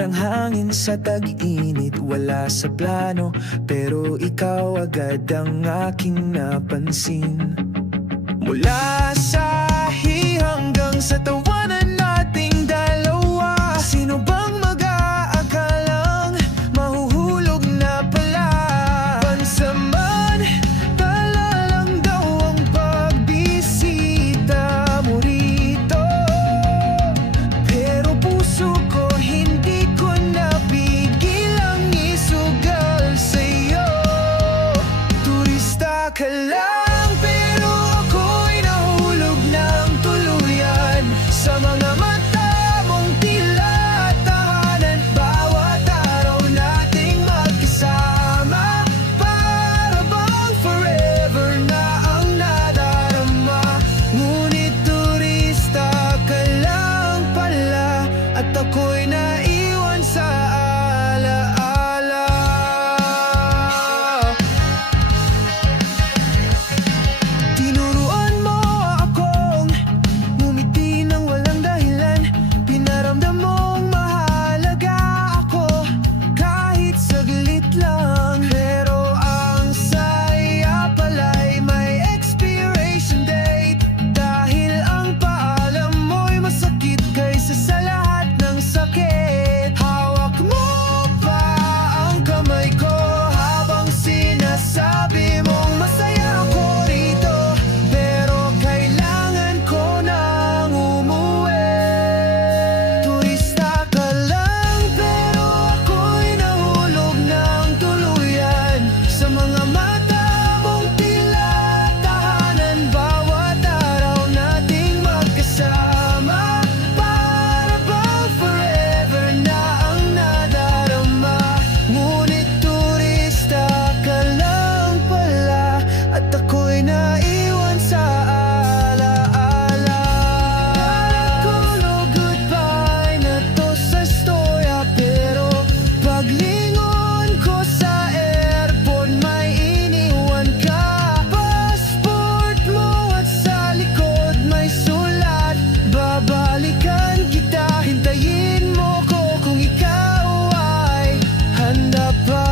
Parang hangin sa tag-init Wala sa plano. Pero ikaw agad ang aking napansin. Mula apart.